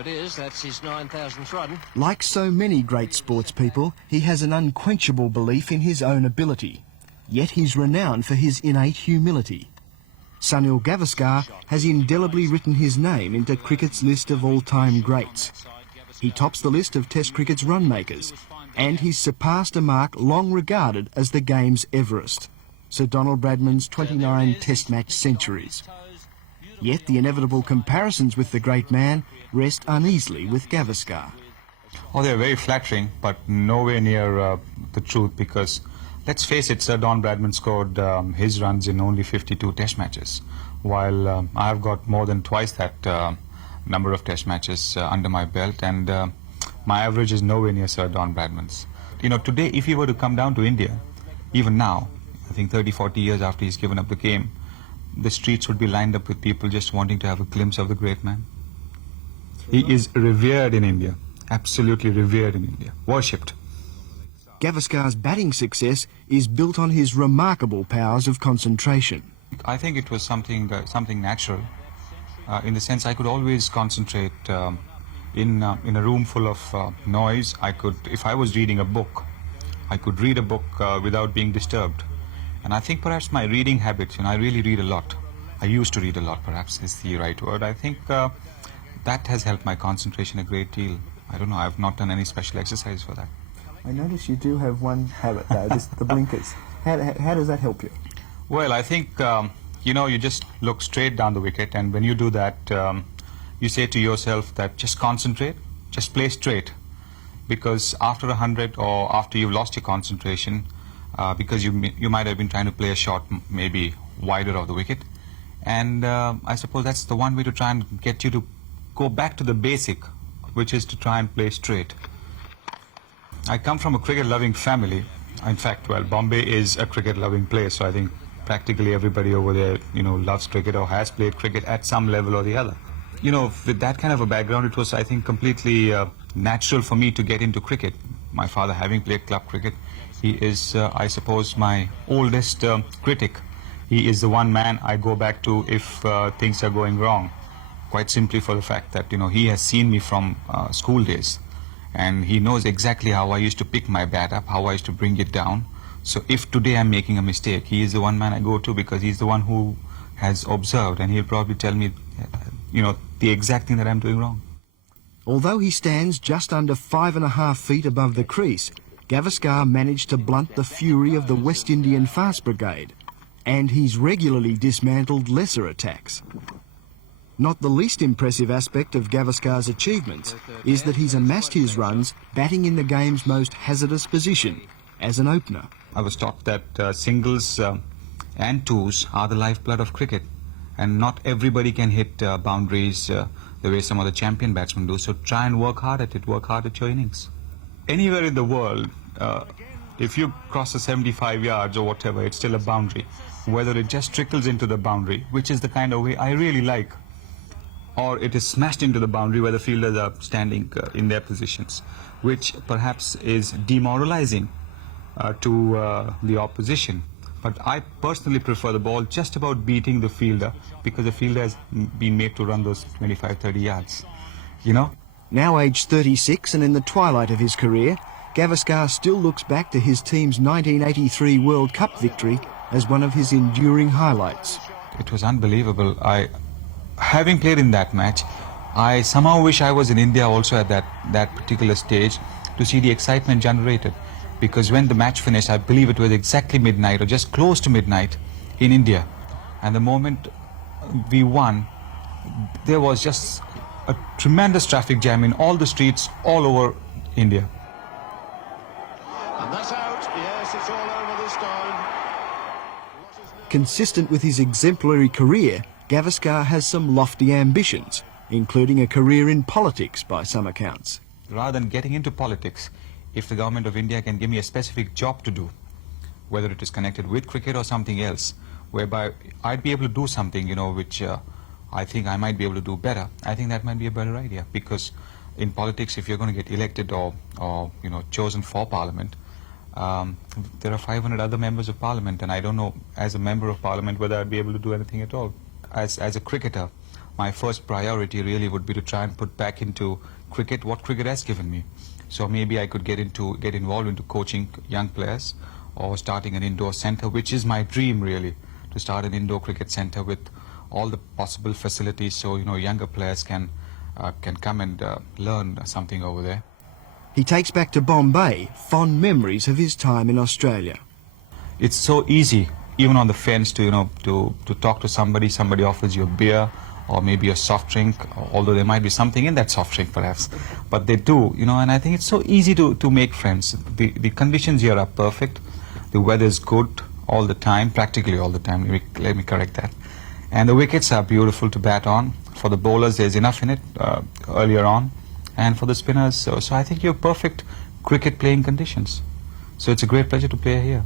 it is. That's his 9,000th run. Like so many great sports people, he has an unquenchable belief in his own ability. Yet he's renowned for his innate humility. Sunil Gavaskar has indelibly written his name into cricket's list of all-time greats. He tops the list of Test cricket's run makers, and he's surpassed a mark long regarded as the game's Everest, Sir Donald Bradman's 29 Test match centuries. Yet the inevitable comparisons with the great man rest uneasily with Gavaskar. Oh, they're very flattering, but nowhere near the truth, because let's face it, Sir Don Bradman scored his runs in only 52 Test matches, while I've got more than twice that number of Test matches under my belt, and my average is nowhere near Sir Don Bradman's. You know, today, if he were to come down to India, even now, I think 30, 40 years after he's given up the game, the streets would be lined up with people just wanting to have a glimpse of the great man. He is revered in India, absolutely revered in India, worshipped. Gavaskar's batting success is built on his remarkable powers of concentration. I think it was something natural, in the sense I could always concentrate in a room full of noise. If I was reading a book, I could read a book without being disturbed. And I think perhaps my reading habits, I really read a lot. I used to read a lot, perhaps is the right word. I think that has helped my concentration a great deal. I don't know, I've not done any special exercise for that. I notice you do have one habit though, the blinkers. How does that help you? Well, I think, you just look straight down the wicket, and when you do that, you say to yourself that just concentrate, just play straight. Because after 100 or after you've lost your concentration, because you might have been trying to play a shot maybe wider of the wicket, and I suppose that's the one way to try and get you to go back to the basic, which is to try and play straight. I come from a cricket-loving family. In fact, well, Bombay is a cricket-loving place, so I think practically everybody over there, loves cricket or has played cricket at some level or the other. With that kind of a background, it was, I think, completely natural for me to get into cricket. My father having played club cricket, he is, I suppose, my oldest critic. He is the one man I go back to if things are going wrong, quite simply for the fact that, he has seen me from school days. And he knows exactly how I used to pick my bat up, how I used to bring it down. So if today I'm making a mistake, he is the one man I go to, because he's the one who has observed, and he'll probably tell me, the exact thing that I'm doing wrong. Although he stands just under 5.5 feet above the crease, Gavaskar managed to blunt the fury of the West Indian fast brigade, and he's regularly dismantled lesser attacks. Not the least impressive aspect of Gavaskar's achievements is that he's amassed his runs batting in the game's most hazardous position, as an opener. I was taught that singles and twos are the lifeblood of cricket, and not everybody can hit boundaries the way some of the champion batsmen do, so try and work hard at it, work hard at your innings. Anywhere in the world, if you cross the 75 yards or whatever, it's still a boundary. Whether it just trickles into the boundary, which is the kind of way I really like, or it is smashed into the boundary where the fielders are standing in their positions, which perhaps is demoralizing to the opposition. But I personally prefer the ball just about beating the fielder, because the fielder has been made to run those 25, 30 yards, Now aged 36 and in the twilight of his career, Gavaskar still looks back to his team's 1983 World Cup victory as one of his enduring highlights. It was unbelievable. Having played in that match, I somehow wish I was in India also at that particular stage to see the excitement generated. Because when the match finished, I believe it was exactly midnight or just close to midnight in India. And the moment we won, there was just a tremendous traffic jam in all the streets all over India. And that's out. Yes, it's all over this time. Consistent with his exemplary career, Gavaskar has some lofty ambitions, including a career in politics by some accounts. Rather than getting into politics, if the government of India can give me a specific job to do, whether it is connected with cricket or something else, whereby I'd be able to do something, which I think I might be able to do better, I think that might be a better idea. Because in politics, if you're going to get elected or chosen for Parliament, there are 500 other members of Parliament, and I don't know, as a member of Parliament, whether I'd be able to do anything at all. As a cricketer, my first priority really would be to try and put back into cricket what cricket has given me. So maybe I could get involved into coaching young players or starting an indoor center, which is my dream really, to start an indoor cricket center with all the possible facilities so younger players can come and learn something over there. He takes back to Bombay fond memories of his time in Australia. It's so easy, even on the fence, to talk to somebody. Somebody offers you a beer or maybe a soft drink, although there might be something in that soft drink perhaps. But they do, and I think it's so easy to make friends. The conditions here are perfect. The weather is good all the time, practically all the time. Let me correct that. And the wickets are beautiful to bat on. For the bowlers, there's enough in it earlier on. And for the spinners, so I think you have perfect cricket playing conditions. So it's a great pleasure to play here.